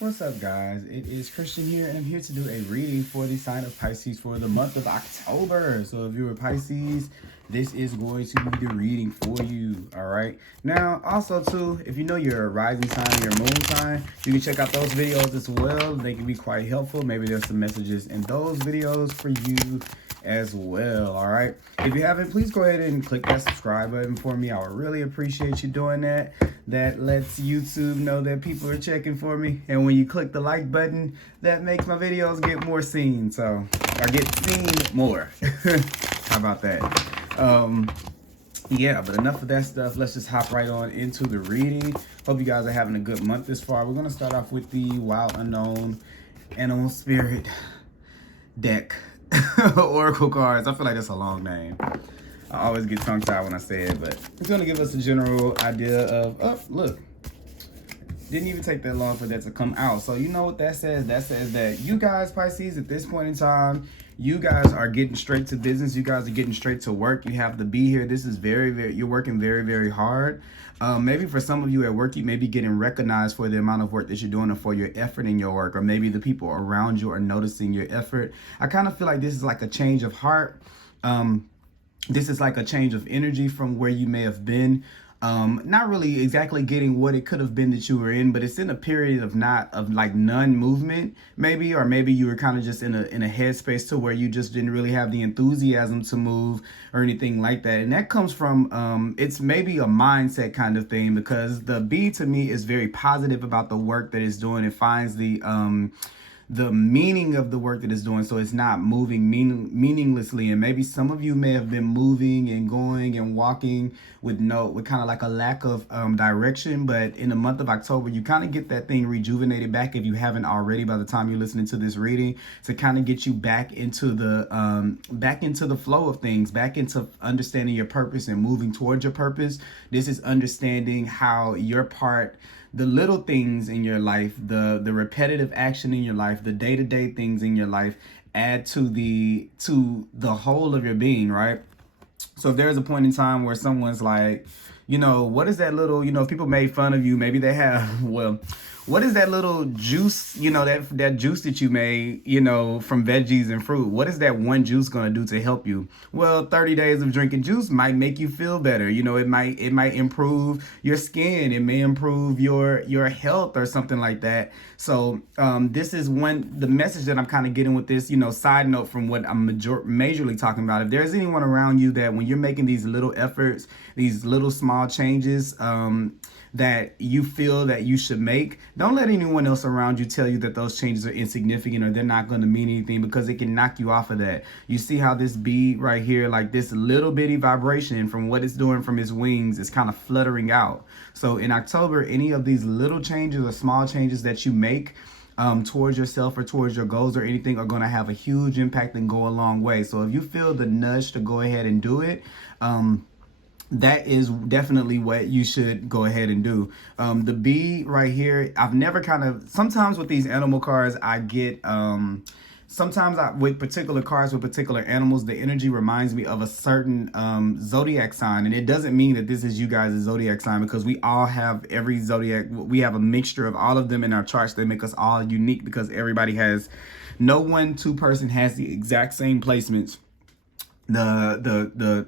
What's up, guys? It is Christian here, and I'm here to do a reading for the sign of Pisces for the month of October. So if you're a Pisces, this is going to be the reading for you, all right? Now, also, too, if you know your rising sign or your moon sign, you can check out those videos as well. They can be quite helpful. Maybe there's some messages in those videos for you as well, all right? If you haven't, please go ahead and click that subscribe button for me. I would really appreciate you doing that. That lets YouTube know that people are checking for me. And when you click the like button, that makes my videos get more seen. So, or get seen more. How about that? Yeah, but enough of that stuff. Let's just hop right on into the reading. Hope you guys are having a good month this far. We're going to start off with the Wild Unknown Animal Spirit deck. Oracle cards. I feel like that's a long name. I always get tongue-tied when I say it, but it's going to give us a general idea of, oh, look. Didn't even take that long for that to come out. So you know what that says? That says that you guys, Pisces, at this point in time, you guys are getting straight to business. You guys are getting straight to work. You have to be here. This is you're working very, very hard. Maybe for some of you at work, you may be getting recognized for the amount of work that you're doing and for your effort in your work. Or maybe the people around you are noticing your effort. I kind of feel like this is like a change of heart. This is like a change of energy from where you may have been. Not really exactly getting what it could have been that you were in, but it's in a period of non-movement, maybe, or maybe you were kind of just in a headspace to where you just didn't really have the enthusiasm to move or anything like that. And that comes from it's maybe a mindset kind of thing, because the bee to me is very positive about the work that it's doing. It finds the meaning of the work that it's doing, so it's not moving meaninglessly. And maybe some of you may have been moving and going and walking with kind of like a lack of direction, but in the month of October you kind of get that thing rejuvenated back, if you haven't already by the time you're listening to this reading, to kind of get you back into the flow of things, back into understanding your purpose and moving towards your purpose. This is understanding how your part, the little things in your life, the repetitive action in your life, the day-to-day things in your life add to the whole of your being, right? So if there's a point in time where someone's like, what is that little, if people made fun of you, maybe they have, well, what is that little juice, that juice that you made, from veggies and fruit? What is that one juice going to do to help you? Well, 30 days of drinking juice might make you feel better. It might improve your skin. It may improve your health or something like that. So this is the message that I'm kind of getting with this, side note from what I'm majorly talking about. If there's anyone around you that when you're making these little efforts, these little small changes, that you feel that you should make, don't let anyone else around you tell you that those changes are insignificant or they're not going to mean anything, because it can knock you off of that. You see how this bee right here, like this little bitty vibration from what it's doing from its wings, is kind of fluttering out. So in October, any of these little changes or small changes that you make towards yourself or towards your goals or anything are going to have a huge impact and go a long way. So if you feel the nudge to go ahead and do it, that is definitely what you should go ahead and do. The bee right here, sometimes with these animal cards, I get, with particular cards with particular animals, the energy reminds me of a certain zodiac sign. And it doesn't mean that this is you guys' zodiac sign, because we all have every zodiac. We have a mixture of all of them in our charts. They make us all unique, because no one person has the exact same placements. The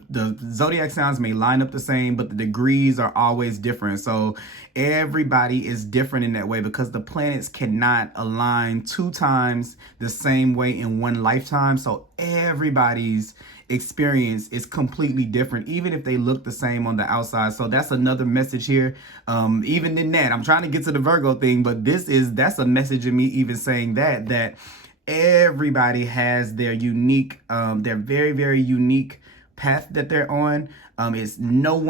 zodiac signs may line up the same, but the degrees are always different. So everybody is different in that way, because the planets cannot align 2 times the same way in one lifetime. So everybody's experience is completely different, even if they look the same on the outside. So that's another message here. Even in that, I'm trying to get to the Virgo thing, but that's a message in me even saying that everybody has their unique, their very, very unique path that they're on. It's no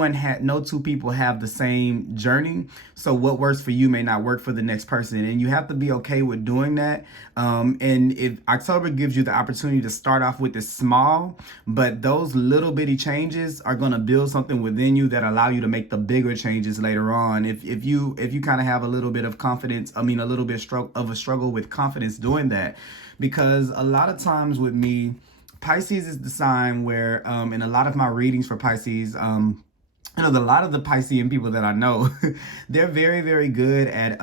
2 people have the same journey. So what works for you may not work for the next person. And you have to be okay with doing that. And if October gives you the opportunity to start off with this small, but those little bitty changes are going to build something within you that allow you to make the bigger changes later on. If you kind of have a little bit of confidence, a little bit of a struggle with confidence doing that, because a lot of times with me, Pisces is the sign where, in a lot of my readings for Pisces, a lot of the Piscean people that I know, they're very, very good at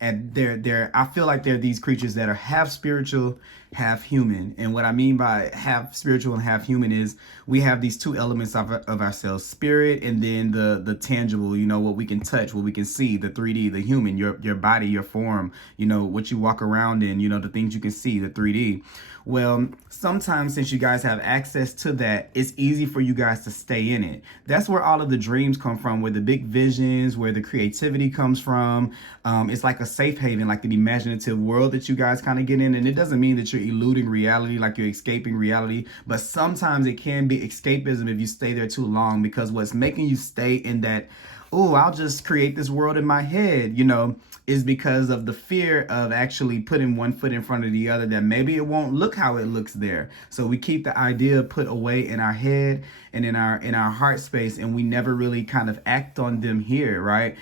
and I feel like they're these creatures that are half spiritual, half human. And what I mean by half spiritual and half human is we have these two elements of ourselves, spirit, and then the tangible, you know, what we can touch, what we can see, the 3D, the human, your body, your form, you know, what you walk around in, you know, the things you can see, the 3D. Well, sometimes since you guys have access to that, it's easy for you guys to stay in it. That's where all of the dreams come from, where the big visions, where the creativity comes from. It's like a safe haven, like an imaginative world that you guys kind of get in. And it doesn't mean that you're eluding reality, like you're escaping reality, but sometimes it can be escapism if you stay there too long, because what's making you stay in that, oh, I'll just create this world in my head, you know, is because of the fear of actually putting one foot in front of the other, that maybe it won't look how it looks there. So we keep the idea put away in our head and in our heart space, and we never really kind of act on them here, right?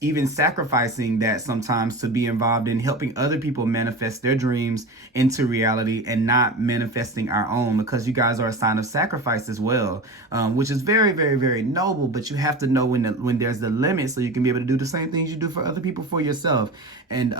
Even sacrificing that sometimes to be involved in helping other people manifest their dreams into reality, and not manifesting our own, because you guys are a sign of sacrifice as well, which is very, very, very noble. But you have to know when there's the limit, so you can be able to do the same things you do for other people for yourself. And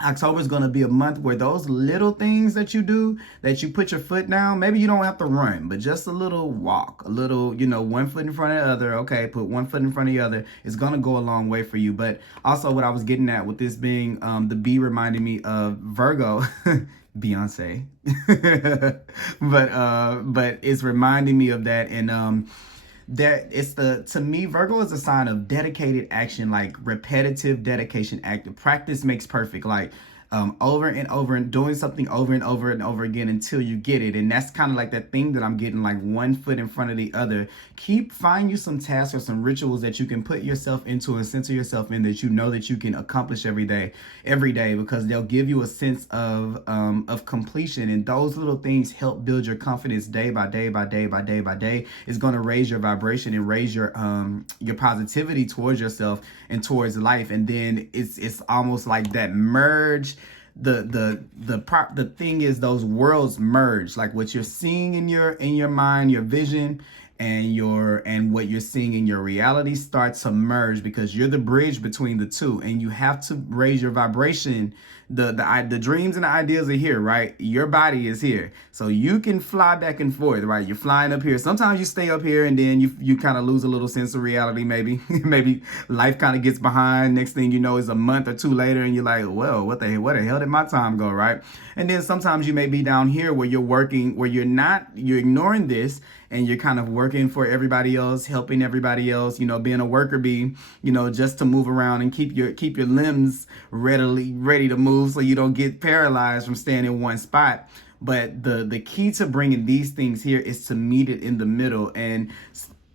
October is going to be a month where those little things that you do, that you put your foot down, maybe you don't have to run, but just a little walk, a little, you know, one foot in front of the other. Okay, put one foot in front of the other. It's going to go a long way for you. But also what I was getting at with this being the bee reminding me of Virgo, Beyonce, but it's reminding me of that. And that it's to me, Virgo is a sign of dedicated action, like repetitive dedication. Active practice makes perfect, like over and over, and doing something over and over and over again until you get it. And that's kind of like that thing that I'm getting, like one foot in front of the other. Find you some tasks or some rituals that you can put yourself into and center yourself in, that you know that you can accomplish every day, because they'll give you a sense of completion. And those little things help build your confidence day by day by day by day by day. It's going to raise your vibration and raise your positivity towards yourself and towards life. And then it's almost like that merge. The thing is, those worlds merge, like what you're seeing in your mind, your vision, and what you're seeing in your reality starts to merge, because you're the bridge between the two, and you have to raise your vibration. The dreams and the ideas are here, right? Your body is here, so you can fly back and forth, right? You're flying up here. Sometimes you stay up here, and then you kind of lose a little sense of reality. Maybe life kind of gets behind. Next thing you know is a month or two later, and you're like, well, where the hell did my time go, right? And then sometimes you may be down here where you're working, where you're ignoring this, and you're kind of working for everybody else, helping everybody else, you know, being a worker bee, you know, just to move around and keep your limbs ready to move, so you don't get paralyzed from staying in one spot. But the key to bringing these things here is to meet it in the middle. And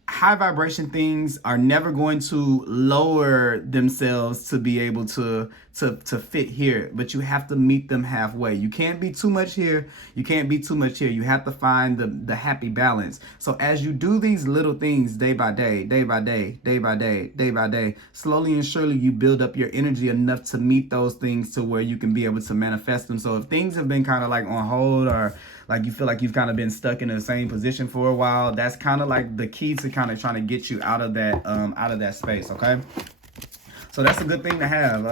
high vibration things are never going to lower themselves to be able to fit here, but you have to meet them halfway. You can't be too much here, you can't be too much here. You have to find the happy balance. So as you do these little things day by day, day by day, day by day, day by day, slowly and surely you build up your energy enough to meet those things to where you can be able to manifest them. So if things have been kind of like on hold, or like you feel like you've kind of been stuck in the same position for a while, that's kind of like the key to kind of trying to get you out of that space. Okay, so that's a good thing to have.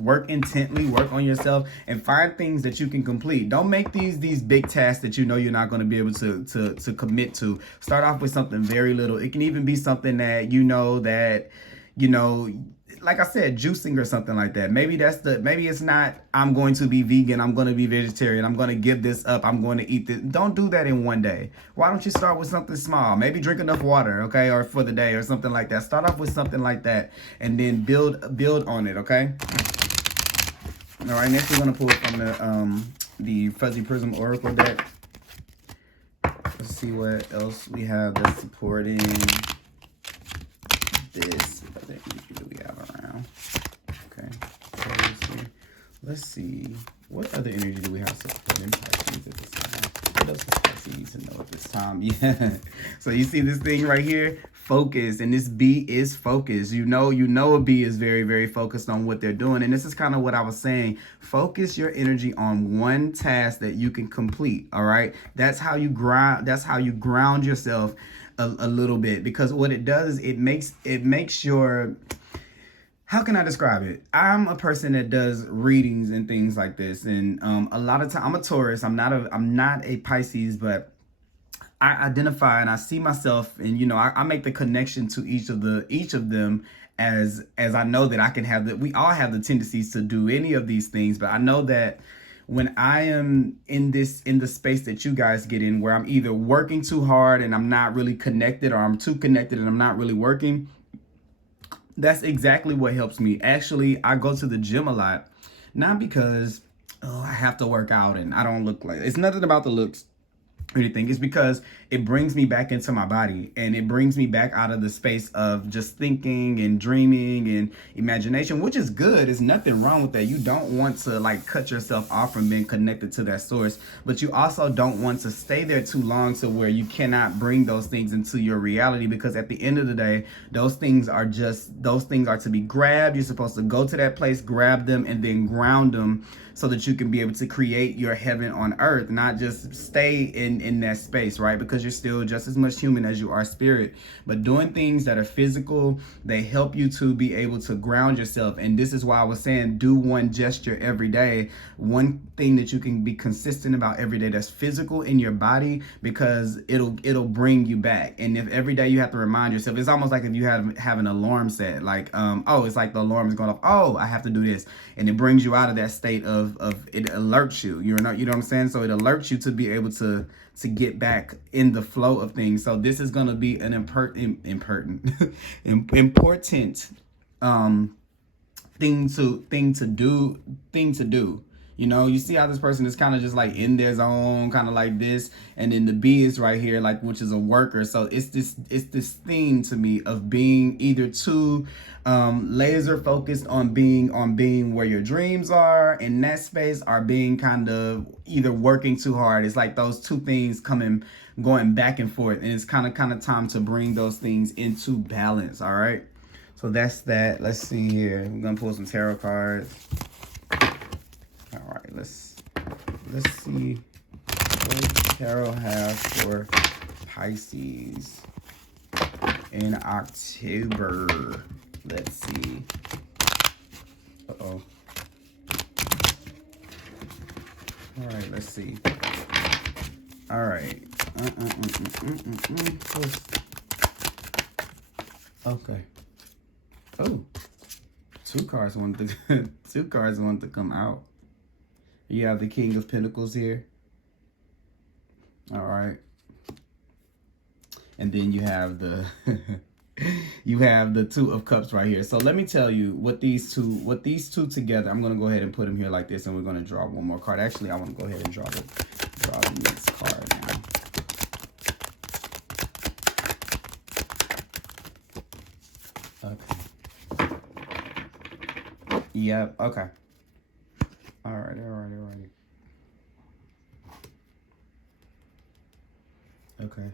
Work intently, work on yourself, and find things that you can complete. Don't make these big tasks that you know you're not going to be able to commit to. Start off with something very little. It can even be something that like I said, juicing or something like that. Maybe it's not, I'm going to be vegan, I'm going to be vegetarian, I'm going to give this up, I'm going to eat this. Don't do that in one day. Why don't you start with something small? Maybe drink enough water, okay, or for the day or something like that. Start off with something like that, and then build on it, okay? All right, next we're going to pull from the Fuzzy Prism Oracle deck. Let's see what else we have that's supporting this. Other energy that we have around. Okay, so let's see. What other energy do we have supporting Pisces at this time? What else does Pisces need to know at this time? Yeah. So you see this thing right here? Focus. And this bee is focused. You know a bee is very, very focused on what they're doing. And this is kind of what I was saying. Focus your energy on one task that you can complete. All right. That's how you ground yourself a little bit, because what it does is it makes your how can I describe it? I'm a person that does readings and things like this, and a lot of time I'm a Taurus. I'm not a Pisces, but I identify and I see myself, and I make the connection to each of them as I know that I can have that. We all have the tendencies to do any of these things, but I know that when I am in the space that you guys get in, where I'm either working too hard and I'm not really connected, or I'm too connected and I'm not really working, that's exactly what helps me. Actually, I go to the gym a lot, not because I have to work out and I don't look like, it's nothing about the looks or anything. It's because it brings me back into my body, and it brings me back out of the space of just thinking and dreaming and imagination, which is good. There's nothing wrong with that. You don't want to like cut yourself off from being connected to that source, but you also don't want to stay there too long to where you cannot bring those things into your reality, because at the end of the day, those things are to be grabbed. You're supposed to go to that place, grab them, and then ground them so that you can be able to create your heaven on earth, not just stay in that space, right? Because you're still just as much human as you are spirit. But doing things that are physical, they help you to be able to ground yourself. And this is why I was saying, do one gesture every day. One thing that you can be consistent about every day that's physical in your body, because it'll bring you back. And if every day you have to remind yourself, it's almost like if you have an alarm set, like it's like the alarm is going off, oh, I have to do this, and it brings you out of that state of it alerts you. You know what I'm saying? So it alerts you to be able to get back in the flow of things. So this is going to be an important thing to do. You see how this person is kind of just like in their zone, kind of like this, and then the B is right here, like, which is a worker. So it's this thing to me of being either too laser focused on being where your dreams are in that space, or being kind of either working too hard. It's like those two things going back and forth, and it's kind of time to bring those things into balance. All right, so that's that. Let's see here. I'm gonna pull some tarot cards. All right, let's see what does tarot have for Pisces in October. Let's see. Uh-oh. All right, let's see. All right. Okay. Oh, two cards want to come out. You have the King of Pentacles here. All right. And then you have the Two of Cups right here. So let me tell you what these two together. I'm going to go ahead and put them here like this, and we're going to draw one more card. Actually, I want to go ahead and draw the next card now. Okay. Yep. Okay. All right. Okay.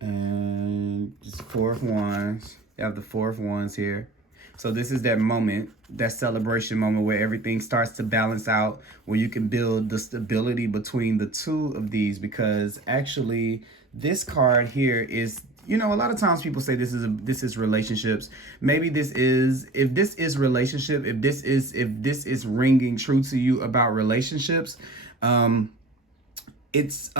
And just Four of Wands. You have the Four of Wands here. So this is that moment, that celebration moment where everything starts to balance out, where you can build the stability between the two of these, because actually this card here is, a lot of times people say this is relationships. Maybe if this is ringing true to you about relationships, it's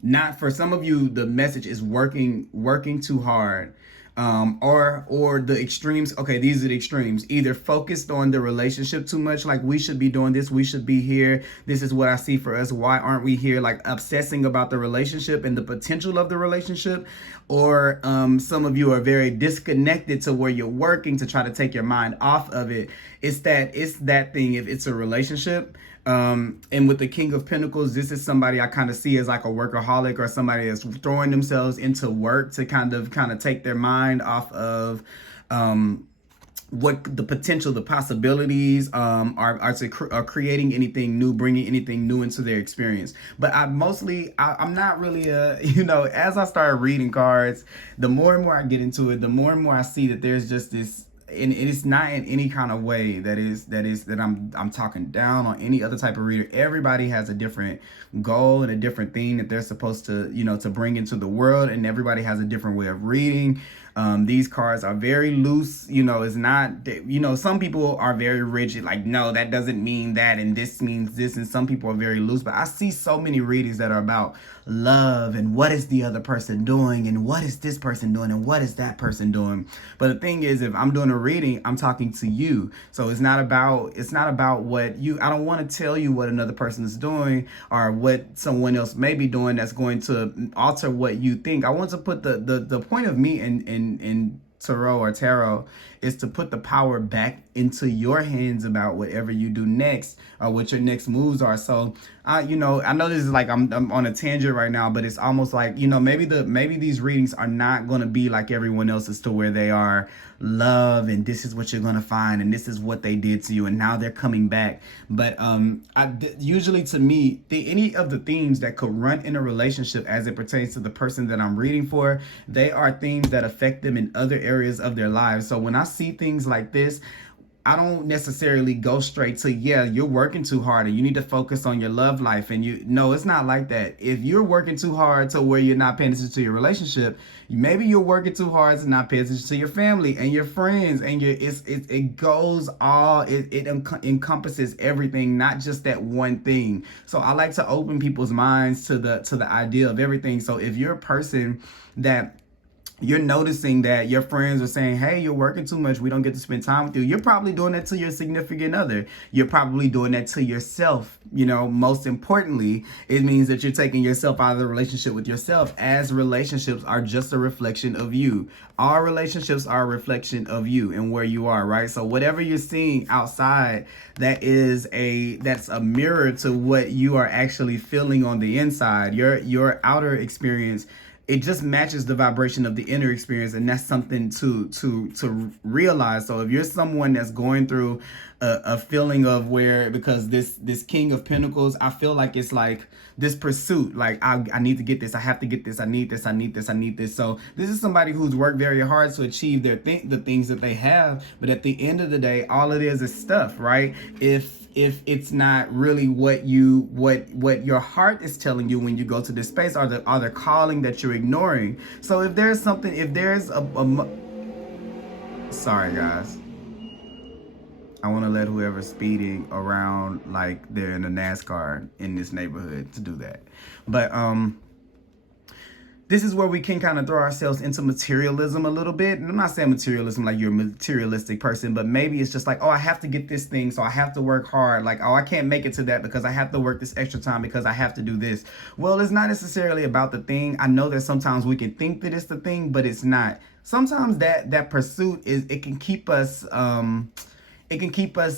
not for some of you. The message is working too hard, or the extremes. Okay, these are the extremes. Either focused on the relationship too much, like we should be doing this, we should be here, this is what I see for us, why aren't we here, like obsessing about the relationship and the potential of the relationship. Or some of you are very disconnected to where you're working to try to take your mind off of it. It's that thing. If it's a relationship, and with the King of Pentacles, this is somebody I kind of see as like a workaholic, or somebody that's throwing themselves into work to kind of take their mind off of what the potential, the possibilities are creating anything new, bringing anything new into their experience. But I'm not really as I start reading cards, the more and more I get into it, the more and more I see that there's just this. And it's not in any kind of way that I'm talking down on any other type of reader. Everybody has a different goal and a different thing that they're supposed to, to bring into the world, and everybody has a different way of reading. These cards are very loose. It's not, some people are very rigid, like, no, that doesn't mean that, and this means this, and some people are very loose. But I see so many readings that are about love and what is the other person doing, and what is this person doing, and what is that person doing. But the thing is, if I'm doing a reading, I'm talking to you. So it's not about what you, I don't want to tell you what another person is doing or what someone else may be doing that's going to alter what you think. I want to put the point of me in tarot is to put the power back into your hands about whatever you do next or what your next moves are. So I know this is like I'm on a tangent right now, but it's almost like, maybe these readings are not going to be like everyone else's, to where they are love and this is what you're going to find and this is what they did to you and now they're coming back. But usually, to me, any of the themes that could run in a relationship as it pertains to the person that I'm reading for, they are themes that affect them in other areas of their lives. So when I see things like this, I don't necessarily go straight to, yeah, you're working too hard and you need to focus on your love life. And no, it's not like that. If you're working too hard to where you're not paying attention to your relationship, maybe you're working too hard to not pay attention to your family and your friends and it goes all, it encompasses everything, not just that one thing. So I like to open people's minds to the idea of everything. So if you're a person that you're noticing that your friends are saying, hey, you're working too much, we don't get to spend time with you, you're probably doing that to your significant other. You're probably doing that to yourself. Most importantly, it means that you're taking yourself out of the relationship with yourself, as relationships are just a reflection of you. All relationships are a reflection of you and where you are, right? So whatever you're seeing outside, that's a mirror to what you are actually feeling on the inside. Your outer experience, it just matches the vibration of the inner experience, and that's something to realize. So if you're someone that's going through a feeling of where, because this King of Pentacles, I feel like it's like this pursuit, like I need to get this, I have to get this, I need this, I need this, I need this. So this is somebody who's worked very hard to achieve the things that they have, but at the end of the day, all it is stuff, right? If it's not really what your heart is telling you when you go to this space, or the calling that you're ignoring. So if there's something, sorry guys, I want to let whoever's speeding around like they're in a NASCAR in this neighborhood to do that. But this is where we can kind of throw ourselves into materialism a little bit. And I'm not saying materialism like you're a materialistic person, but maybe it's just like, oh, I have to get this thing, so I have to work hard. Like, oh, I can't make it to that because I have to work this extra time because I have to do this. Well, it's not necessarily about the thing. I know that sometimes we can think that it's the thing, but it's not. Sometimes that pursuit it can keep us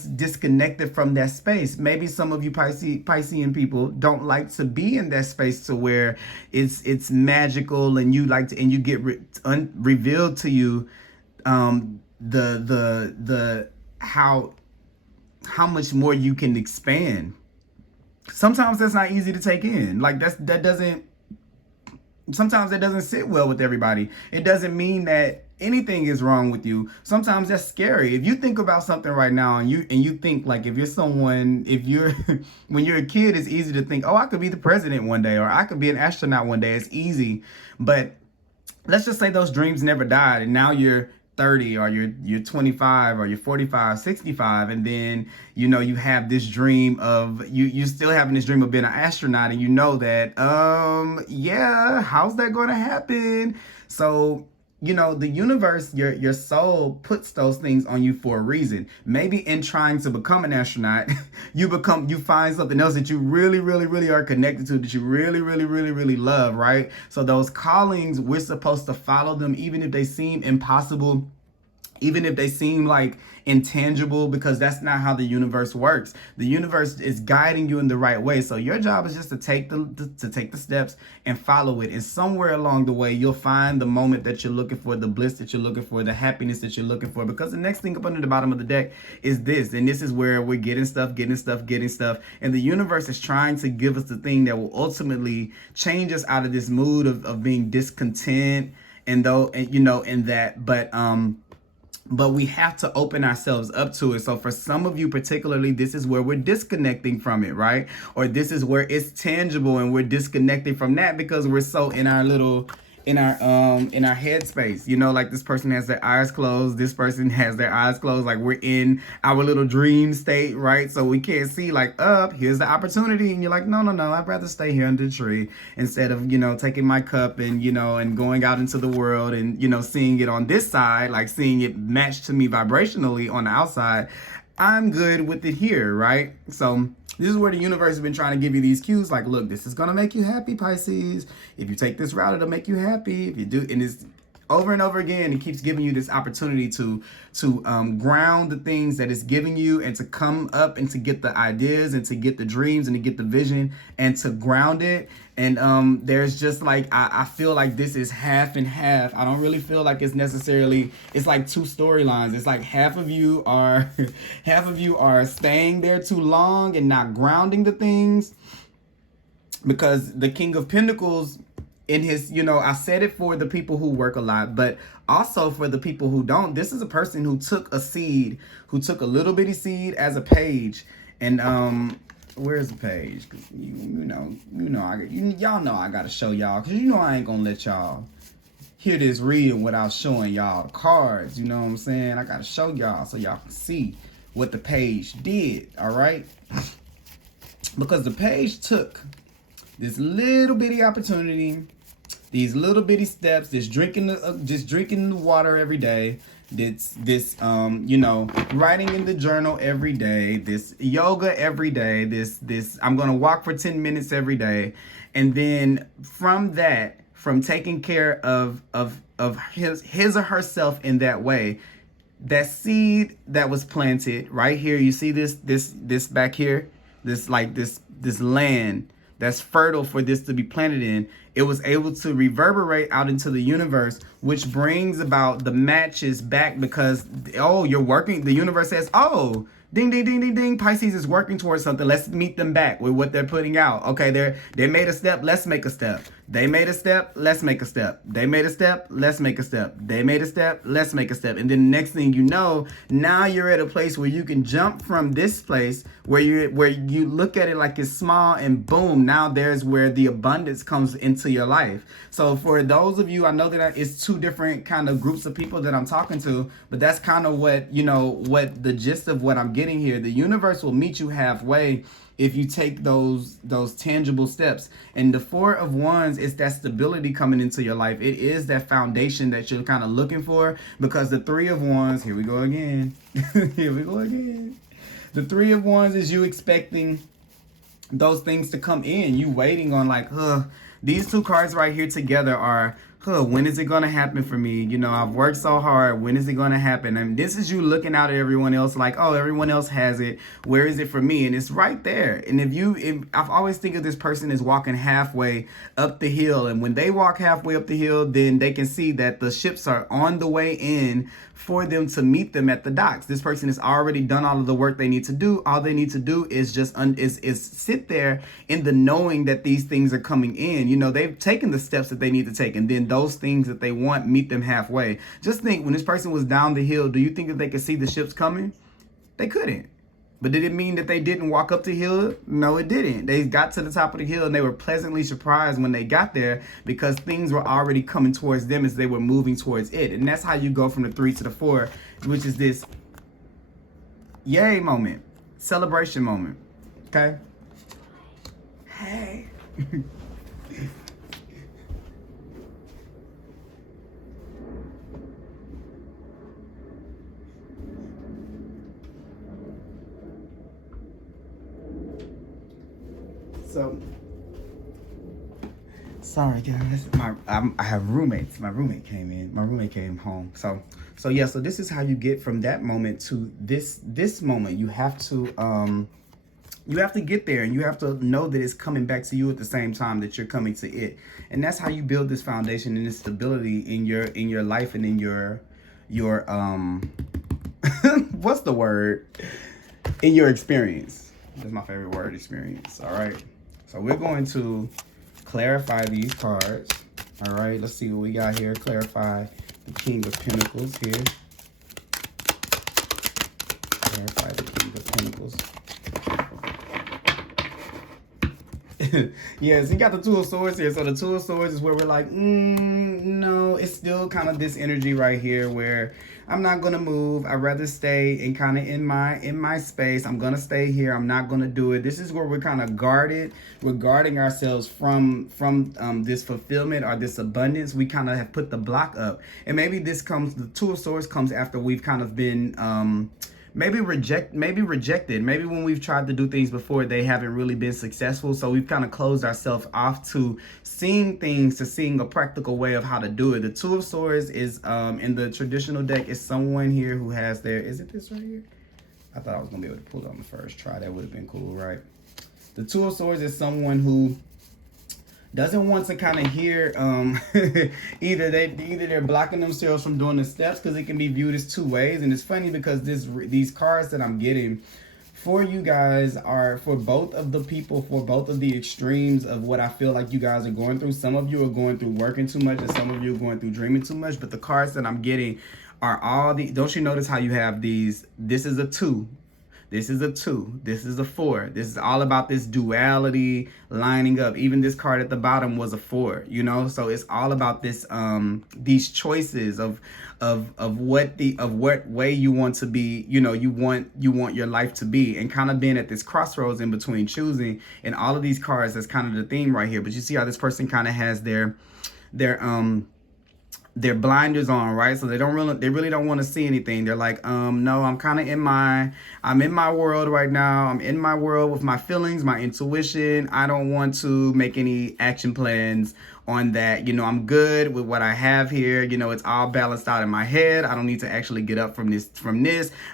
disconnected from that space. Maybe some of you Piscean people don't like to be in that space to where it's magical and you like to, and you get revealed to you the how much more you can expand. Sometimes that's not easy to take in. Like sometimes that doesn't sit well with everybody. It doesn't mean that anything is wrong with you. Sometimes that's scary. If you think about something right now and you think like, when you're a kid, it's easy to think, oh, I could be the president one day, or I could be an astronaut one day. It's easy. But let's just say those dreams never died, and now you're 30 or you're 25 or you're 45, 65, and then you have this dream of you still having this dream of being an astronaut, and you know that yeah, how's that going to happen? So the universe, your soul puts those things on you for a reason. Maybe in trying to become an astronaut, you find something else that you really, really, really are connected to, that you really, really, really, really love, right? So those callings, we're supposed to follow them, even if they seem impossible, even if they seem like intangible, because that's not how the universe works. The universe is guiding you in the right way. So your job is just to take the steps and follow it. And somewhere along the way, you'll find the moment that you're looking for, the bliss that you're looking for, the happiness that you're looking for. Because the next thing up under the bottom of the deck is this. And this is where we're getting stuff. And the universe is trying to give us the thing that will ultimately change us out of this mood of being discontent but we have to open ourselves up to it. So for some of you particularly, this is where we're disconnecting from it, right? Or this is where it's tangible and we're disconnecting from that because we're so in our little in our headspace. You know, like this person has their eyes closed, this person has their eyes closed, like we're in our little dream state, right? So we can't see like, up, here's the opportunity, and you're like, no, I'd rather stay here under the tree instead of, you know, taking my cup and, you know, and going out into the world and, you know, seeing it on this side, like seeing it match to me vibrationally on the outside. I'm good with it here, right? So this is where the universe has been trying to give you these cues, like, look, this is gonna make you happy, Pisces. If you take this route, it'll make you happy. If you do, and it's over and over again, it keeps giving you this opportunity to ground the things that it's giving you, and to come up and to get the ideas and to get the dreams and to get the vision and to ground it. And there's just like, I feel like this is half and half. I don't really feel like it's necessarily, it's like two storylines. It's like half of you are staying there too long and not grounding the things, because the King of Pentacles in his, you know, I said it for the people who work a lot, but also for the people who don't. This is a person who took a seed, who took a little bitty seed as a page, and where's the page? Y'all know I gotta show y'all, because you know I ain't gonna let y'all hear this reading without showing y'all the cards. You know what I'm saying? I gotta show y'all so y'all can see what the page did. All right, because the page took this little bitty opportunity, these little bitty steps, just drinking the water every day, this you know, writing in the journal every day, this yoga every day, this I'm gonna walk for 10 minutes every day. And then from that, from taking care of his or herself in that way, that seed that was planted right here, you see this back here, this land that's fertile for this to be planted in, it was able to reverberate out into the universe, which brings about the matches back, because, oh, you're working, the universe says, oh, ding, ding, ding, ding, ding, Pisces is working towards something. Let's meet them back with what they're putting out. Okay, they made a step, let's make a step. They made a step, let's make a step. They made a step, let's make a step. They made a step, let's make a step. And then the next thing you know, now you're at a place where you can jump from this place where you look at it like it's small, and boom, now there's where the abundance comes into your life. So for those of you, I know that it's two different kind of groups of people that I'm talking to, but that's kind of what, you know, what the gist of what I'm getting here. The universe will meet you halfway if you take those tangible steps. And the Four of Wands is that stability coming into your life. It is that foundation that you're kind of looking for, because the Three of Wands, here we go again. Here we go again. The Three of Wands is you expecting those things to come in. You waiting on like, these two cards right here together are, when is it going to happen for me? You know, I've worked so hard. When is it going to happen? And this is you looking out at everyone else like, oh, everyone else has it. Where is it for me? And it's right there. And I've always think of this person as walking halfway up the hill. And when they walk halfway up the hill, then they can see that the ships are on the way in for them to meet them at the docks. This person has already done all of the work they need to do. All they need to do is just is sit there in the knowing that these things are coming in. You know, they've taken the steps that they need to take, and then those things that they want meet them halfway. Just think, when this person was down the hill, do you think that they could see the ships coming? They couldn't. But did it mean that they didn't walk up the hill? No, it didn't. They got to the top of the hill and they were pleasantly surprised when they got there, because things were already coming towards them as they were moving towards it. And that's how you go from the 3 to the 4, which is this yay moment, celebration moment. Okay? Hey. So, sorry guys, I have roommates. My roommate came in. My roommate came home. So yeah. So this is how you get from that moment to this moment. You have to get there, and you have to know that it's coming back to you at the same time that you're coming to it. And that's how you build this foundation and this stability in your life and in your what's the word? In your experience. That's my favorite word, experience. All right. So we're going to clarify these cards. All right, let's see what we got here. Clarify the King of Pentacles here. Clarify the King of Pentacles. Yes, you got the Two of Swords here. So the Two of Swords is where we're like, no, it's still kind of this energy right here where I'm not gonna move. I'd rather stay and kind of in my space. I'm gonna stay here. I'm not gonna do it. This is where we're kind of guarded. We're guarding ourselves from this fulfillment or this abundance. We kind of have put the block up, and maybe the Two of Swords comes after we've kind of been maybe rejected. Maybe when we've tried to do things before, they haven't really been successful. So we've kind of closed ourselves off to seeing things, to seeing a practical way of how to do it. The Two of Swords is in the traditional deck is someone here who has their, is it this right here? I thought I was gonna be able to pull it on the first try. That would have been cool, right? The Two of Swords is someone who doesn't want to kind of hear either they're blocking themselves from doing the steps, because it can be viewed as two ways. And it's funny because these cards that I'm getting for you guys are for both of the people, for both of the extremes of what I feel like you guys are going through. Some of you are going through working too much, and some of you are going through dreaming too much. But the cards that I'm getting are all the, don't you notice how you have these, this is a 2, this is a 2, this is a 4. This is all about this duality lining up. Even this card at the bottom was a 4, you know? So it's all about this these choices of what way you want to be, you know, you want your life to be, and kind of being at this crossroads in between choosing. And all of these cards, that's kind of the theme right here. But you see how this person kind of has their blinders on, right? So they really don't want to see anything. They're like, no, I'm kind of I'm in my world right now. I'm in my world with my feelings, my intuition. I don't want to make any action plans on that. You know, I'm good with what I have here. You know, it's all balanced out in my head. I don't need to actually get up from this.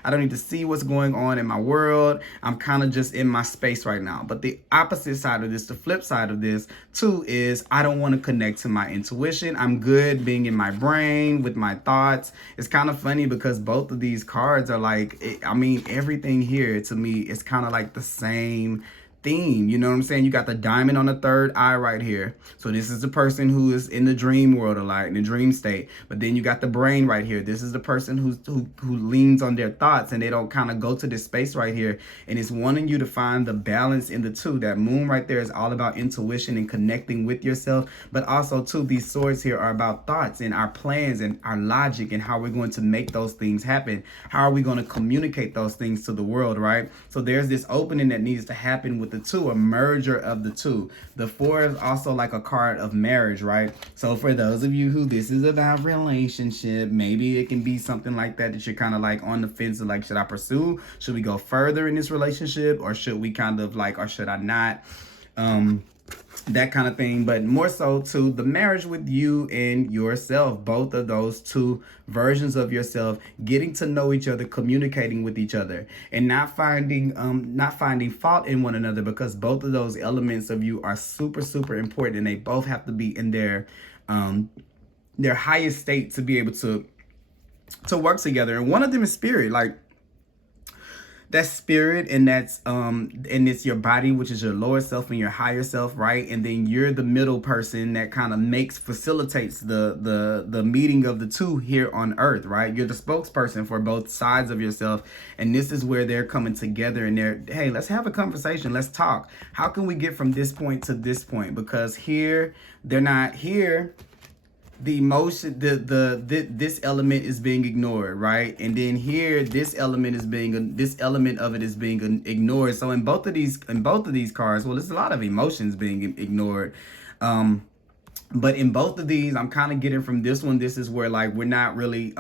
I don't need to see what's going on in my world. I'm kind of just in my space right now. But the opposite side of this, the flip side of this too, is I don't want to connect to my intuition. I'm good being in my brain with my thoughts. It's kind of funny because both of these cards are like, I mean, everything here to me is kind of like the same theme. You know what I'm saying? You got the diamond on the third eye right here. So this is the person who is in the dream world a lot, in the dream state. But then you got the brain right here. This is the person who leans on their thoughts, and they don't kind of go to this space right here. And it's wanting you to find the balance in the two. That moon right there is all about intuition and connecting with yourself. But also too, these swords here are about thoughts and our plans and our logic and how we're going to make those things happen. How are we going to communicate those things to the world, right? So there's this opening that needs to happen with the two, a merger of the two. The 4 is also like a card of marriage, right? So for those of you who this is about relationship, maybe it can be something like that you're kind of like on the fence of like, should I pursue? Should we go further in this relationship? Or should we kind of like, or should I not? That kind of thing. But more so to the marriage with you and yourself, both of those two versions of yourself, getting to know each other, communicating with each other, and not finding fault in one another, because both of those elements of you are super, super important, and they both have to be in their highest state to be able to work together. And one of them is spirit, like that's spirit, and that's and it's your body, which is your lower self and your higher self, right? And then you're the middle person that kind of facilitates the meeting of the two here on earth, right? You're the spokesperson for both sides of yourself, and this is where they're coming together, and they're, hey, let's have a conversation, let's talk. How can we get from this point to this point? Because here they're not here. The emotion, this element is being ignored, right? And then here, this element of it is being ignored. So in both of these cards, well, there's a lot of emotions being ignored. But in both of these, I'm kind of getting from this one, this is where like we're not really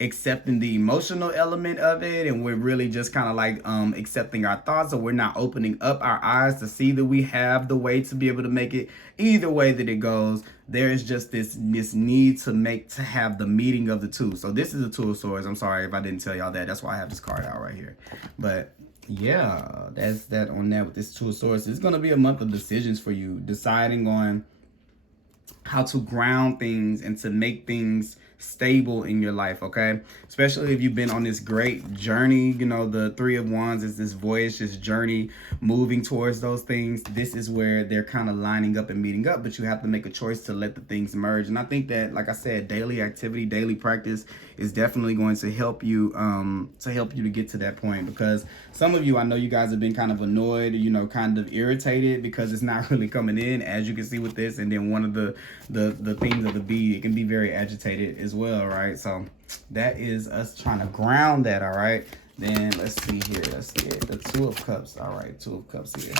accepting the emotional element of it, and we're really just kind of like accepting our thoughts, or we're not opening up our eyes to see that we have the way to be able to make it. Either way that it goes, there is just this need to have the meeting of the two. So this is the Two of Swords. I'm sorry if I didn't tell y'all that. That's why I have this card out right here. But yeah, that's that on that with this Two of Swords. It's going to be a month of decisions for you, deciding on how to ground things and to make things stable in your life, okay? Especially if you've been on this great journey. You know, the Three of Wands is this voyage, this journey, moving towards those things. This is where they're kind of lining up and meeting up, but you have to make a choice to let the things merge. And I think that, like I said, daily activity, daily practice is definitely going to help you to get to that point. Because some of you, I know you guys have been kind of annoyed, you know, kind of irritated because it's not really coming in, as you can see with this. And then one of the things of the bee, it can be very agitated as well, right? So that is us trying to ground that, all right? Then let's see here. Let's see it. The Two of Cups. All right, Two of Cups here.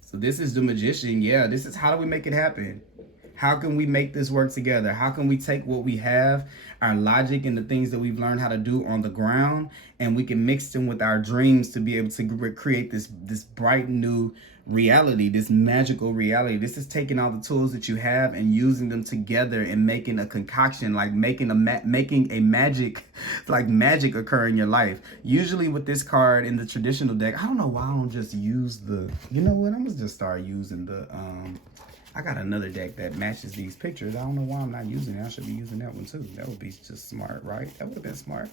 So this is the Magician. Yeah, this is how do we make it happen? How can we make this work together? How can we take what we have, our logic and the things that we've learned how to do on the ground, and we can mix them with our dreams to be able to create this bright new reality, this magical reality. This is taking all the tools that you have and using them together and making a concoction, like making a magic, like magic occur in your life. Usually with this card in the traditional deck, I don't know why I don't just use the, you know what, I'm gonna just start using the I got another deck that matches these pictures. I don't know why I'm not using it. I should be using that one too. That would be just smart, right? That would have been smart.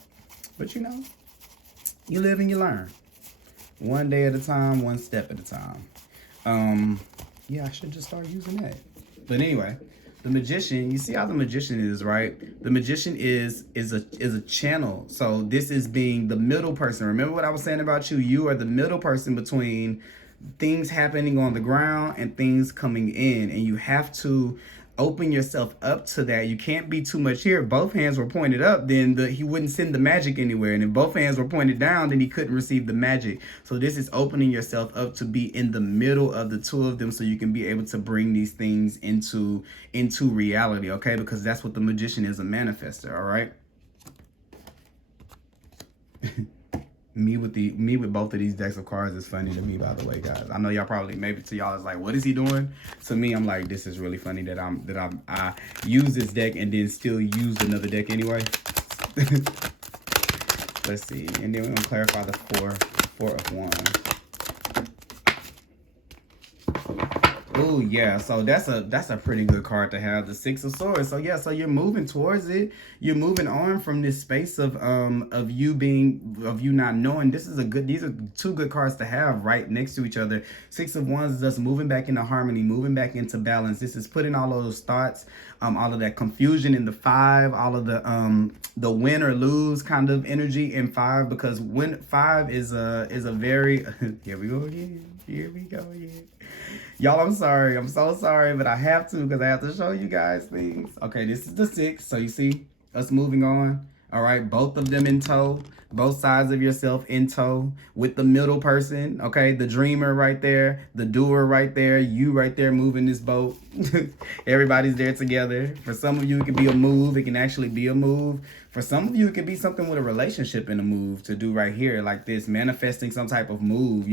But you know, you live and you learn. One day at a time, one step at a time. Yeah, I should just start using that. But anyway, the Magician, you see how the Magician is, right? The Magician is a channel. So this is being the middle person. Remember what I was saying about you? You are the middle person between things happening on the ground and things coming in, and you have to open yourself up to that. You can't be too much here. If both hands were pointed up, then he wouldn't send the magic anywhere, and if both hands were pointed down, then he couldn't receive the magic. So this is opening yourself up to be in the middle of the two of them, so you can be able to bring these things into reality, okay? Because that's what the Magician is, a manifester. All right. Me with both of these decks of cards is funny to me, by the way, guys. I know y'all probably, maybe to y'all it's like, what is he doing? To me, I'm like, this is really funny that I use this deck and then still use another deck anyway. Let's see, and then we're gonna clarify the four of Wands. Oh yeah, so that's a pretty good card to have, the Six of Swords. So yeah, so you're moving towards it. You're moving on from this space of you not knowing. These are two good cards to have right next to each other. Six of Wands is us moving back into harmony, moving back into balance. This is putting all of those thoughts, all of that confusion in the Five, all of the win or lose kind of energy in Five, because Five is a very here we go again. Y'all, I'm sorry. I'm so sorry, but I have to, because I have to show you guys things. Okay, this is the Six. So you see us moving on. All right, both of them in tow. Both sides of yourself in tow with the middle person. Okay, the dreamer right there, the doer right there, you right there moving this boat. Everybody's there together. For some of you, it could be a move. It can actually be a move. For some of you, it could be something with a relationship in a move to do right here, like this, manifesting some type of move.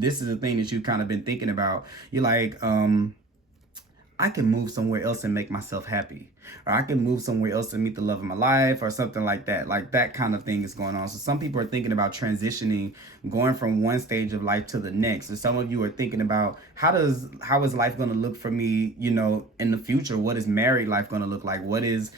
This is the thing that you've kind of been thinking about. You're like, I can move somewhere else and make myself happy. Or I can move somewhere else to meet the love of my life, or something like that. Like that kind of thing is going on. So some people are thinking about transitioning, going from one stage of life to the next. And some of you are thinking about how is life going to look for me, you know, in the future? What is married life going to look like? What is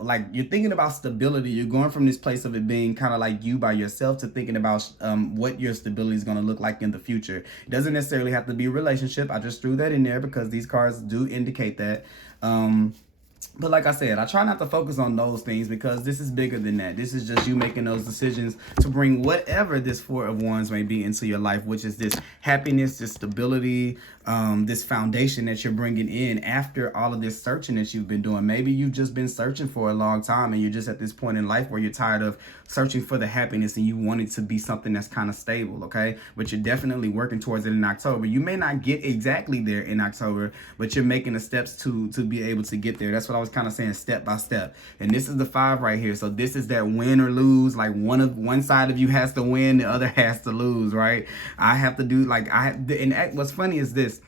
like, you're thinking about stability. You're going from this place of it being kind of like you by yourself to thinking about what your stability is going to look like in the future. It doesn't necessarily have to be a relationship. I just threw that in there because these cards do indicate that. But like I said, I try not to focus on those things because this is bigger than that. This is just you making those decisions to bring whatever this Four of Wands may be into your life, which is this happiness, this stability, this foundation that you're bringing in after all of this searching that you've been doing. Maybe you've just been searching for a long time and you're just at this point in life where you're tired of searching for the happiness and you want it to be something that's kind of stable, okay? But you're definitely working towards it in October. You may not get exactly there in October, but you're making the steps to be able to get there. That's what I was kind of saying, step by step. And this is the Five right here. So this is that win or lose. Like one side of you has to win, the other has to lose, right? I have to do, like, and what's funny is this.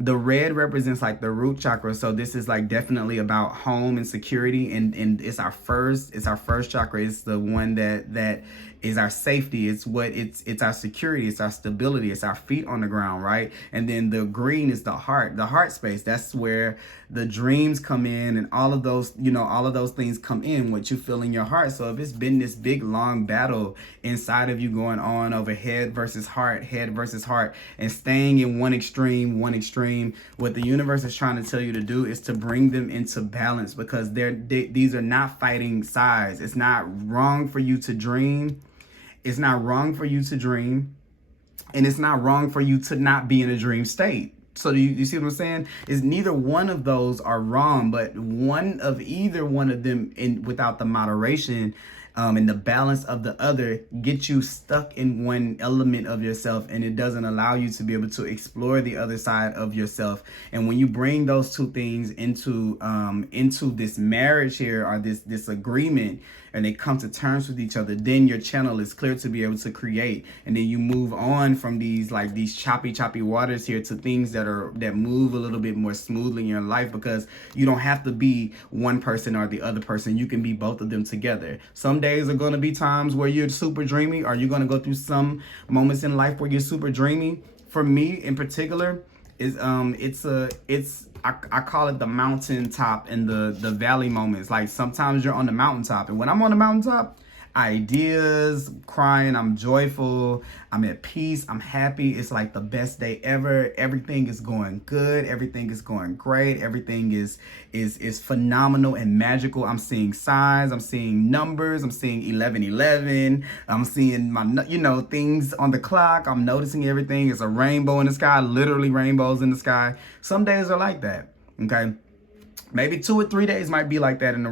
The red represents like the root chakra. So this is like definitely about home and security. And it's our first chakra. It's the one that is our safety. It's our security. It's our stability. It's our feet on the ground, right? And then the green is the heart space. That's where the dreams come in, and all of those, all of those things come in, what you feel in your heart. So if it's been this big long battle inside of you going on over head versus heart, and staying in one extreme, what the universe is trying to tell you to do is to bring them into balance, because these are not fighting sides. It's not wrong for you to dream. It's not wrong for you to dream. And it's not wrong for you to not be in a dream state. So do you see what I'm saying? Is neither one of those are wrong, but either one of them, without the moderation and the balance of the other, get you stuck in one element of yourself, and it doesn't allow you to be able to explore the other side of yourself. And when you bring those two things into this marriage here, or this agreement, and they come to terms with each other, then your channel is clear to be able to create. And then you move on from these choppy waters here to things that move a little bit more smoothly in your life, because you don't have to be one person or the other person. You can be both of them together. Some days are going to be times where you're super dreamy, or you're going to go through some moments in life where you're super dreamy. For me in particular, I call it the mountaintop and the valley moments. Like sometimes you're on the mountaintop, and when I'm on the mountaintop, ideas, crying, I'm joyful, I'm at peace, I'm happy. It's like the best day ever. Everything is going good, everything is going great, everything is phenomenal and magical. I'm seeing signs, I'm seeing numbers, I'm seeing 1111, I'm seeing my things on the clock, I'm noticing everything. It's a rainbow in the sky, literally rainbows in the sky. Some days are like that, okay? Maybe 2 or 3 days might be like that in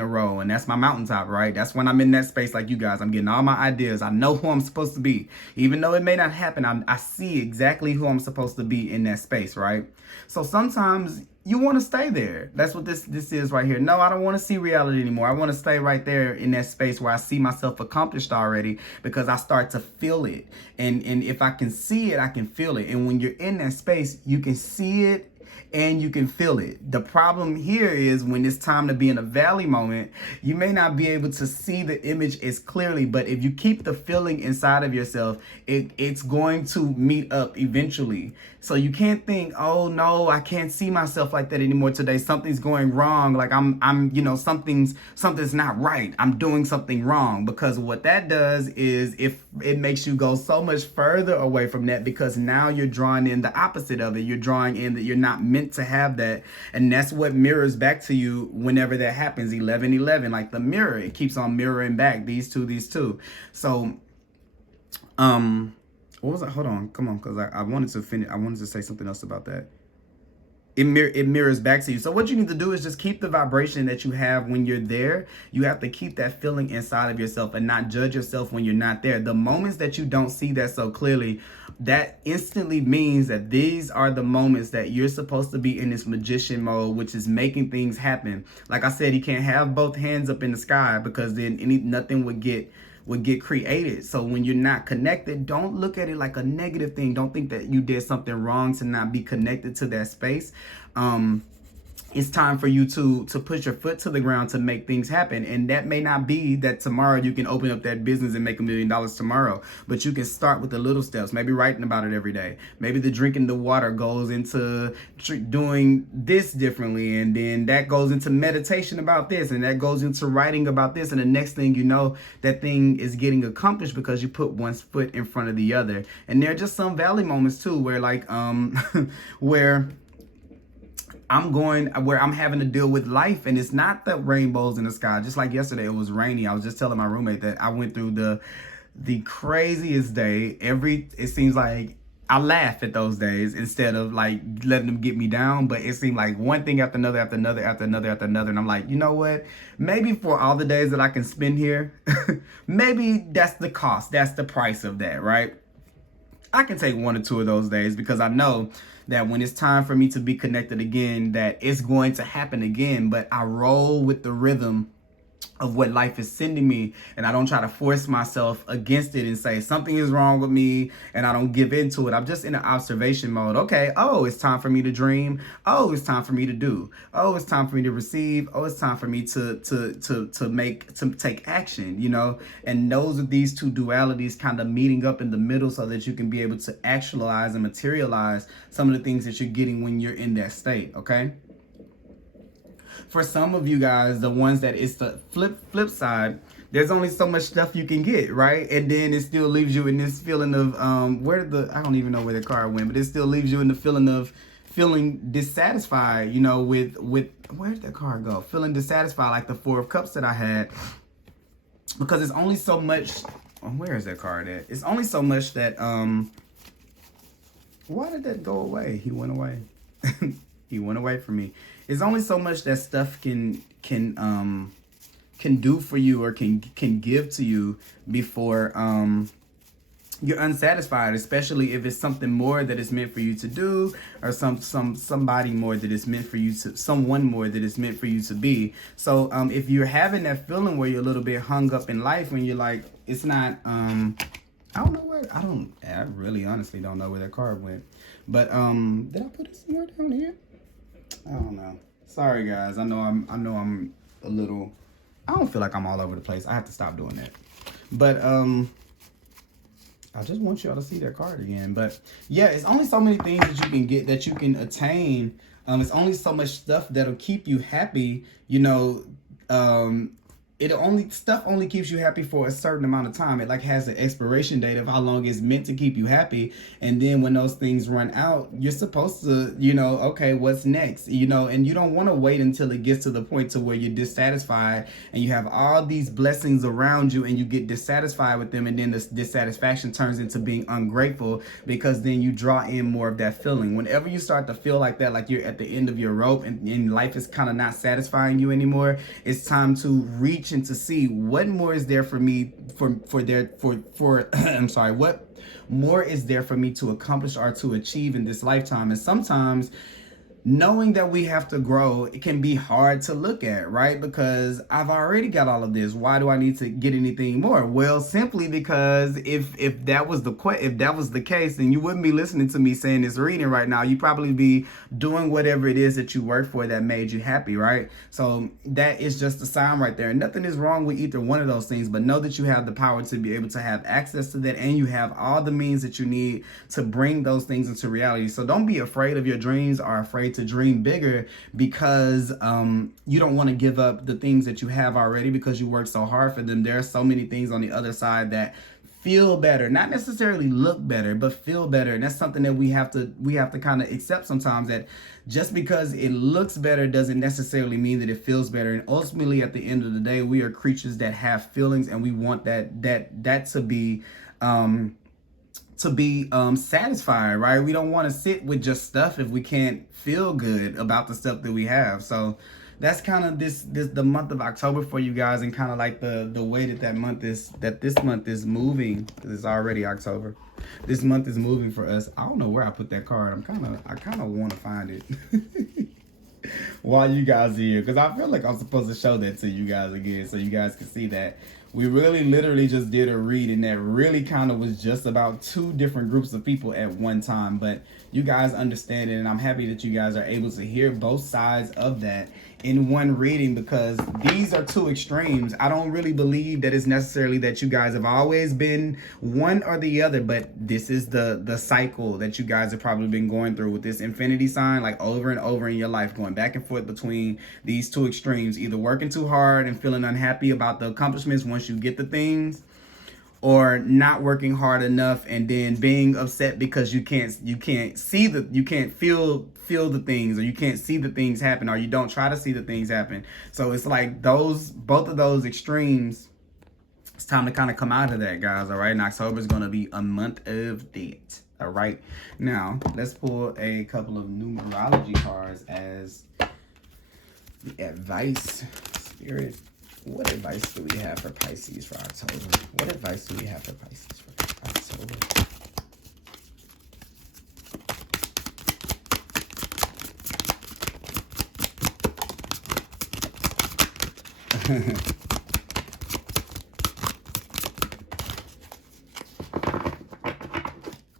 a row, and that's my mountaintop, right? That's when I'm in that space like you guys. I'm getting all my ideas. I know who I'm supposed to be. Even though it may not happen, I see exactly who I'm supposed to be in that space, right? So sometimes you want to stay there. That's what this is right here. No, I don't want to see reality anymore. I want to stay right there in that space where I see myself accomplished already, because I start to feel it. And if I can see it, I can feel it. And when you're in that space, you can see it and you can feel it. The problem here is when it's time to be in a valley moment, you may not be able to see the image as clearly, but if you keep the feeling inside of yourself, it's going to meet up eventually. So you can't think, oh no, I can't see myself like that anymore today. Something's going wrong. Like something's not right. I'm doing something wrong. Because what that does is it makes you go so much further away from that, because now you're drawing in the opposite of it. You're drawing in that you're not meant to have that, and that's what mirrors back to you whenever that happens. 1111, like the mirror, it keeps on mirroring back these two. So what was that? Hold on, come on, because I wanted to finish. I wanted to say something else about that. It mirrors back to you. So what you need to do is just keep the vibration that you have when you're there. You have to keep that feeling inside of yourself and not judge yourself when you're not there. The moments that you don't see that so clearly, that instantly means that these are the moments that you're supposed to be in this magician mode, which is making things happen. Like I said, you can't have both hands up in the sky, because then nothing would get created. So when you're not connected, don't look at it like a negative thing. Don't think that you did something wrong to not be connected to that space. It's time for you to put your foot to the ground to make things happen. And that may not be that tomorrow you can open up that business and make $1 million tomorrow, but you can start with the little steps. Maybe writing about it every day. Maybe the drinking the water goes into doing this differently, and then that goes into meditation about this, and that goes into writing about this, and the next thing you know, that thing is getting accomplished because you put one foot in front of the other. And there are just some valley moments too, where where I'm having to deal with life, and it's not the rainbows in the sky. Just like yesterday, it was rainy. I was just telling my roommate that I went through the craziest day. It seems like I laugh at those days instead of like letting them get me down. But it seemed like one thing after another, after another, after another, after another. And I'm like, you know what? Maybe for all the days that I can spend here, maybe that's the cost. That's the price of that, right? I can take 1 or 2 of those days, because I know that when it's time for me to be connected again, that it's going to happen again. But I roll with the rhythm of what life is sending me, and I don't try to force myself against it and say something is wrong with me and I don't give into it. I'm just in an observation mode. Okay, oh, it's time for me to dream. Oh, it's time for me to do. Oh, it's time for me to receive. Oh, it's time for me to take action, you know. And those are these two dualities kind of meeting up in the middle so that you can be able to actualize and materialize some of the things that you're getting when you're in that state. Okay, for some of you guys, the ones that it's the flip side, there's only so much stuff you can get, right? And then it still leaves you in this feeling of I don't even know where the card went, but it still leaves you in the feeling of feeling dissatisfied, you know, with where did that card go? Feeling dissatisfied, like the Four of Cups that I had, because it's only so much. Where is that card at? It's only so much that why did that go away? He went away. He went away from me. It's only so much that stuff can do for you or can give to you before you're unsatisfied, especially if it's something more that is meant for you to do, or somebody more that is meant for you to, someone more that is meant for you to be. So if you're having that feeling where you're a little bit hung up in life, when you're like, it's not I don't know where, I really honestly don't know where that card went. But did I put it somewhere down here? I don't know. Sorry guys. I know I'm a little, I don't feel like I'm all over the place. I have to stop doing that. But I just want y'all to see that card again. But yeah, it's only so many things that you can get, that you can attain. It's only so much stuff that'll keep you happy, you know. Stuff only keeps you happy for a certain amount of time. It like has an expiration date of how long it's meant to keep you happy. And then when those things run out, you're supposed to, you know, okay, what's next? You know, and you don't want to wait until it gets to the point to where you're dissatisfied and you have all these blessings around you and you get dissatisfied with them, and then this dissatisfaction turns into being ungrateful, because then you draw in more of that feeling. Whenever you start to feel like that, like you're at the end of your rope and life is kind of not satisfying you anymore, it's time to reach and to see what more is there for me I'm sorry, what more is there for me to accomplish or to achieve in this lifetime. And sometimes knowing that we have to grow, it can be hard to look at, right? Because I've already got all of this. Why do I need to get anything more? Well, simply because if that was the case, then you wouldn't be listening to me saying this reading right now. You'd probably be doing whatever it is that you work for that made you happy, right? So that is just a sign right there. And nothing is wrong with either one of those things, but know that you have the power to be able to have access to that, and you have all the means that you need to bring those things into reality. So don't be afraid of your dreams or afraid to dream bigger, because you don't want to give up the things that you have already because you worked so hard for them. There are so many things on the other side that feel better, not necessarily look better, but feel better. And that's something that we have to kind of accept sometimes, that just because it looks better doesn't necessarily mean that it feels better. And ultimately, at the end of the day, we are creatures that have feelings, and we want that to be satisfied, right? We don't want to sit with just stuff if we can't feel good about the stuff that we have. So that's kind of the month of October for you guys, and kind of like the way that this month is moving, because it's already October. This month is moving for us. I don't know where I put that card. I kind of want to find it while you guys are here, because I feel like I'm supposed to show that to you guys again, so you guys can see that we really literally just did a reading that really kind of was just about two different groups of people at one time. But you guys understand it, and I'm happy that you guys are able to hear both sides of that in one reading, because these are two extremes. I don't really believe that it's necessarily that you guys have always been one or the other, but this is the cycle that you guys have probably been going through with this infinity sign, like over and over in your life, going back and forth between these two extremes, either working too hard and feeling unhappy about the accomplishments once you get the things, or not working hard enough and then being upset because you can't feel the things, or you can't see the things happen, or you don't try to see the things happen. So it's like both of those extremes, it's time to kind of come out of that, guys. All right, and October is going to be a month of that. All right, now let's pull a couple of numerology cards as the advice. Spirit, what advice do we have for Pisces for October? What advice do we have for Pisces for October?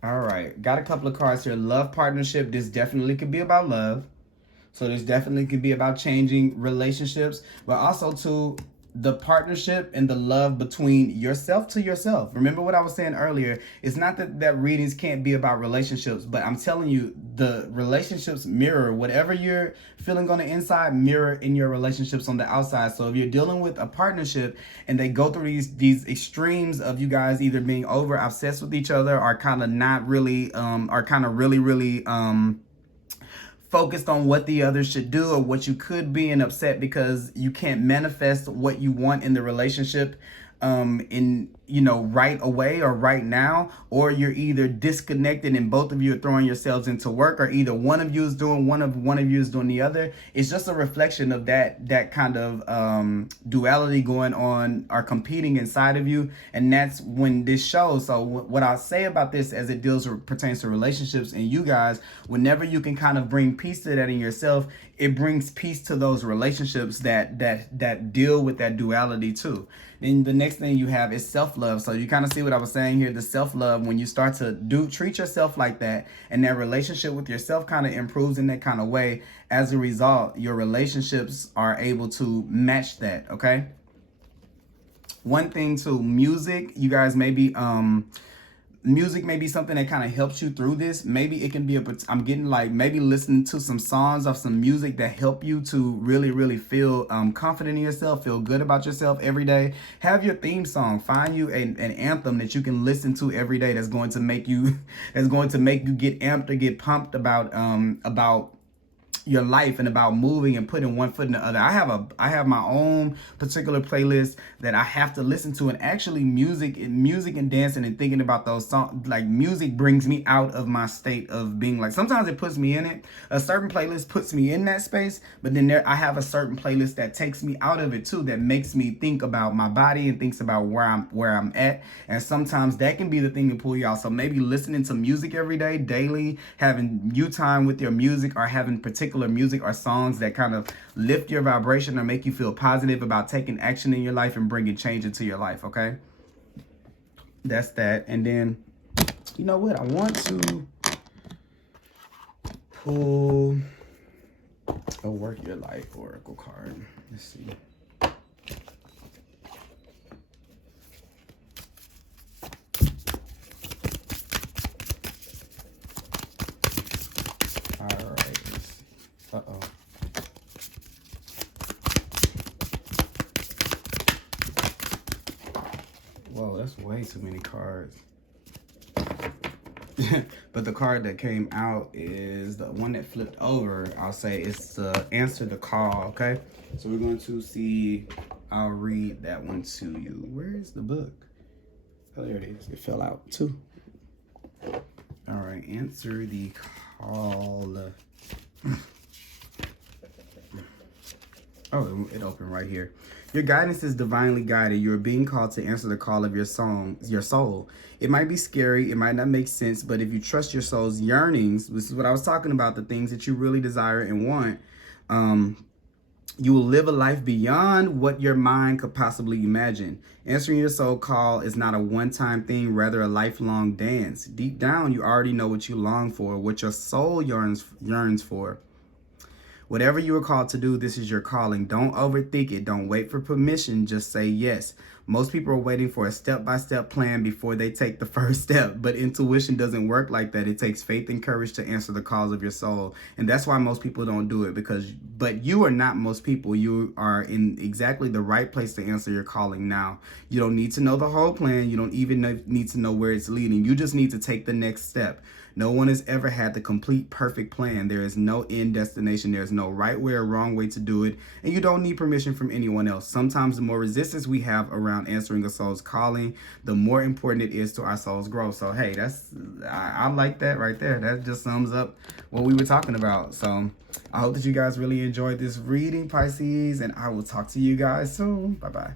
All right. Got a couple of cards here. Love partnership. This definitely could be about love. So this definitely could be about changing relationships, but also to the partnership and the love between yourself to yourself. Remember what I was saying earlier. It's not that readings can't be about relationships, but I'm telling you, the relationships mirror whatever you're feeling on the inside, mirror in your relationships on the outside. So if you're dealing with a partnership and they go through these extremes of you guys either being over obsessed with each other or kind of not really, are kind of really focused on what the other should do or what you could be, and upset because you can't manifest what you want in the relationship in right away or right now, or you're either disconnected and both of you are throwing yourselves into work, or either one of you is doing one of you is doing the other. It's just a reflection of that kind of duality going on or competing inside of you, and that's when this shows. So what I'll say about this as it pertains to relationships and you guys, whenever you can kind of bring peace to that in yourself, it brings peace to those relationships that deal with that duality too. Then the next thing you have is self-love. So you kind of see what I was saying here, the self-love. When you start to treat yourself like that, and that relationship with yourself kind of improves in that kind of way, as a result, your relationships are able to match that, okay? One thing too, music, you guys, maybe music may be something that kind of helps you through this. Maybe it can be I'm getting like maybe listening to some songs of some music that help you to really feel confident in yourself, feel good about yourself every day. Have your theme song. Find you an anthem that you can listen to every day that's going to make you get amped or get pumped about your life and about moving and putting one foot in the other. I have my own particular playlist that I have to listen to, and actually music and dancing and thinking about those songs, like music brings me out of my state of being, like, sometimes it puts me in it. A certain playlist puts me in that space, but then I have a certain playlist that takes me out of it too, that makes me think about my body and thinks about where I'm at. And sometimes that can be the thing to pull you out. So maybe listening to music every day, daily, having you time with your music, or having particular music or songs that kind of lift your vibration or make you feel positive about taking action in your life and bringing change into your life, okay? That's that. And then, you know what? I want to pull a Work Your Life Oracle card. Let's see. All right. Uh-oh. Whoa, that's way too many cards. But the card that came out is the one that flipped over. I'll say it's Answer the Call, okay? So we're going to see, I'll read that one to you. Where is the book? Oh, there it is. It fell out too. All right, Answer the Call. Oh, it opened right here. Your guidance is divinely guided. You're being called to answer the call of your soul. It might be scary. It might not make sense. But if you trust your soul's yearnings, this is what I was talking about, the things that you really desire and want, you will live a life beyond what your mind could possibly imagine. Answering your soul call is not a one-time thing, rather a lifelong dance. Deep down, you already know what you long for, what your soul yearns for. Whatever you are called to do, this is your calling. Don't overthink it. Don't wait for permission. Just say yes. Most people are waiting for a step-by-step plan before they take the first step, but intuition doesn't work like that. It takes faith and courage to answer the calls of your soul, and that's why most people don't do it. But you are not most people. You are in exactly the right place to answer your calling now. You don't need to know the whole plan. You don't even need to know where it's leading. You just need to take the next step. No one has ever had the complete perfect plan. There is no end destination. There's no right way or wrong way to do it. And you don't need permission from anyone else. Sometimes the more resistance we have around answering a soul's calling, the more important it is to our soul's growth. So, hey, I like that right there. That just sums up what we were talking about. So I hope that you guys really enjoyed this reading, Pisces, and I will talk to you guys soon. Bye-bye.